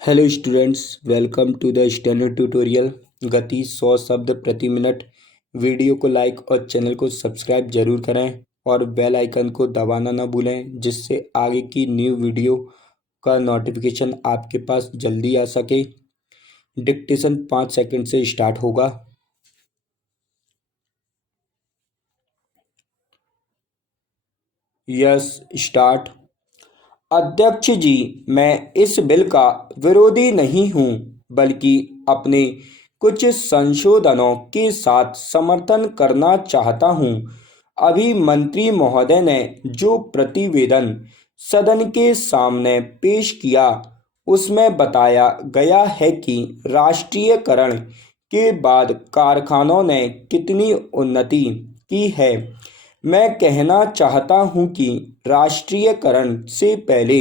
Hello students, welcome to the standard tutorial. गति 100 शब्द प्रति मिनट। वीडियो को लाइक और चैनल को सब्सक्राइब जरूर करें और बेल आइकन को दबाना ना भूलें, जिससे आगे की न्यू वीडियो का नोटिफिकेशन आपके पास जल्दी आ सके। डिक्टेशन 5 सेकंड से स्टार्ट होगा। Yes, start. अध्यक्ष जी, मैं इस बिल का विरोधी नहीं हूं, बल्कि अपने कुछ संशोधनों के साथ समर्थन करना चाहता हूं। अभी मंत्री महोदय ने जो प्रतिवेदन सदन के सामने पेश किया, उसमें बताया गया है कि राष्ट्रीयकरण के बाद कारखानों ने कितनी उन्नति की है। मैं कहना चाहता हूं कि राष्ट्रीयकरण से पहले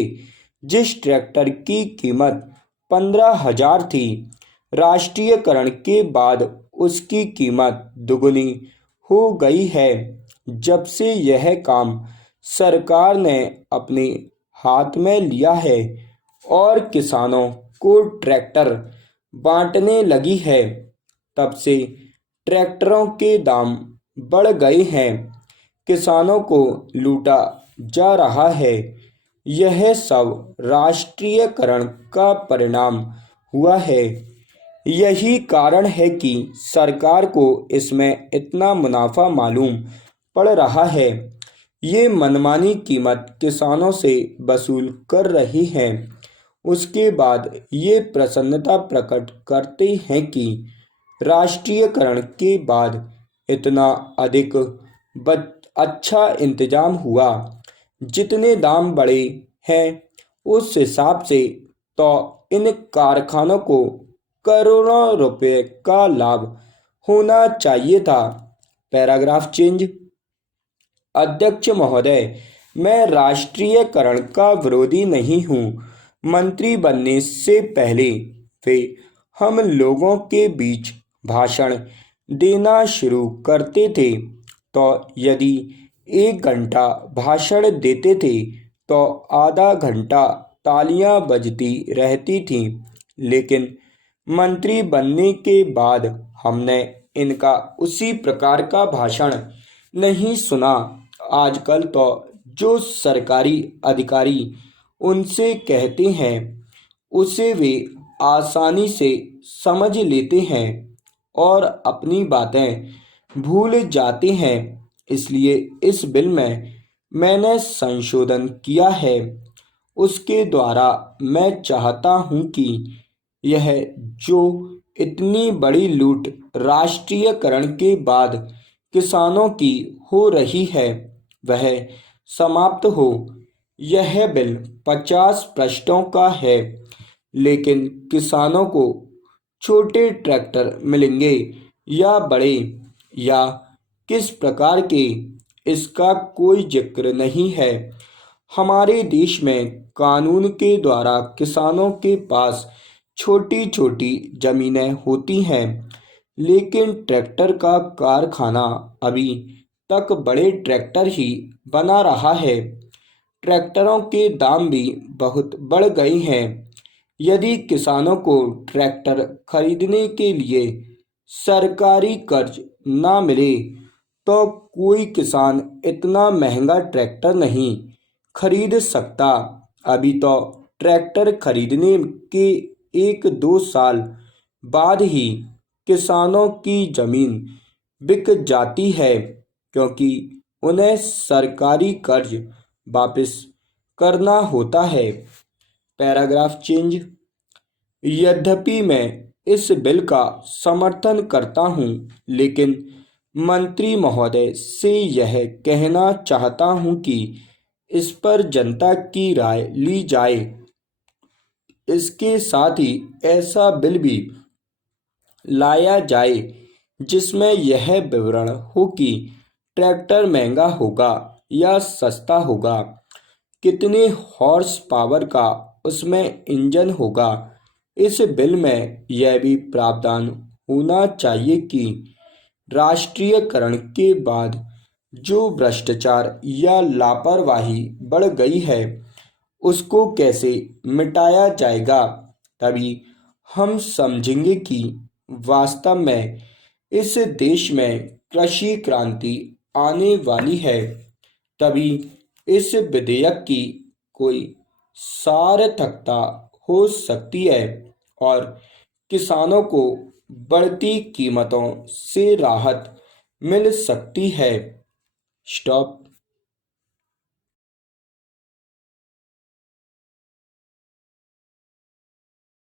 जिस ट्रैक्टर की कीमत 15,000 थी, राष्ट्रीयकरण के बाद उसकी कीमत दुगुनी हो गई है। जब से यह काम सरकार ने अपने हाथ में लिया है और किसानों को ट्रैक्टर बांटने लगी है, तब से ट्रैक्टरों के दाम बढ़ गए हैं। किसानों को लूटा जा रहा है। यह सब राष्ट्रीयकरण का परिणाम हुआ है। यही कारण है कि सरकार को इसमें इतना मुनाफा मालूम पड़ रहा है। ये मनमानी कीमत किसानों से वसूल कर रही है। उसके बाद ये प्रसन्नता प्रकट करते हैं कि राष्ट्रीयकरण के बाद इतना अधिक अच्छा इंतजाम हुआ। जितने दाम बढ़े हैं, उस हिसाब से तो इन कारखानों को करोड़ों रुपए का लाभ होना चाहिए था। Paragraph change. अध्यक्ष महोदय, मैं राष्ट्रीयकरण का विरोधी नहीं हूँ। मंत्री बनने से पहले वे हम लोगों के बीच भाषण देना शुरू करते थे, तो यदि 1 घंटा भाषण देते थे तो आधा घंटा तालियां बजती रहती थीं। लेकिन मंत्री बनने के बाद हमने इनका उसी प्रकार का भाषण नहीं सुना। आजकल तो जो सरकारी अधिकारी उनसे कहते हैं, उसे वे आसानी से समझ लेते हैं और अपनी बातें भूल जाते हैं। इसलिए इस बिल में मैंने संशोधन किया है। उसके द्वारा मैं चाहता हूं कि यह जो इतनी बड़ी लूट राष्ट्रीयकरण के बाद किसानों की हो रही है, वह समाप्त हो। यह बिल 50 पृष्ठों का है, लेकिन किसानों को छोटे ट्रैक्टर मिलेंगे या बड़े, या किस प्रकार के, इसका कोई जिक्र नहीं है। हमारे देश में कानून के द्वारा किसानों के पास छोटी छोटी जमीनें होती हैं, लेकिन ट्रैक्टर का कारखाना अभी तक बड़े ट्रैक्टर ही बना रहा है। ट्रैक्टरों के दाम भी बहुत बढ़ गए हैं। यदि किसानों को ट्रैक्टर खरीदने के लिए सरकारी कर्ज ना मिले, तो कोई किसान इतना महंगा ट्रैक्टर नहीं खरीद सकता। अभी तो ट्रैक्टर खरीदने के 1-2 साल बाद ही किसानों की जमीन बिक जाती है, क्योंकि उन्हें सरकारी कर्ज वापस करना होता है। Paragraph change. यद्यपि मैं इस बिल का समर्थन करता हूं, लेकिन मंत्री महोदय से यह कहना चाहता हूं कि इस पर जनता की राय ली जाए। इसके साथ ही ऐसा बिल भी लाया जाए जिसमें यह विवरण हो कि ट्रैक्टर महंगा होगा या सस्ता होगा, कितने हॉर्स पावर का उसमें इंजन होगा। इस बिल में यह भी प्रावधान होना चाहिए कि राष्ट्रीयकरण के बाद जो भ्रष्टाचार या लापरवाही बढ़ गई है, उसको कैसे मिटाया जाएगा। तभी हम समझेंगे कि वास्तव में इस देश में कृषि क्रांति आने वाली है। तभी इस विधेयक की कोई सार्थकता हो सकती है और किसानों को बढ़ती कीमतों से राहत मिल सकती है। स्टॉप।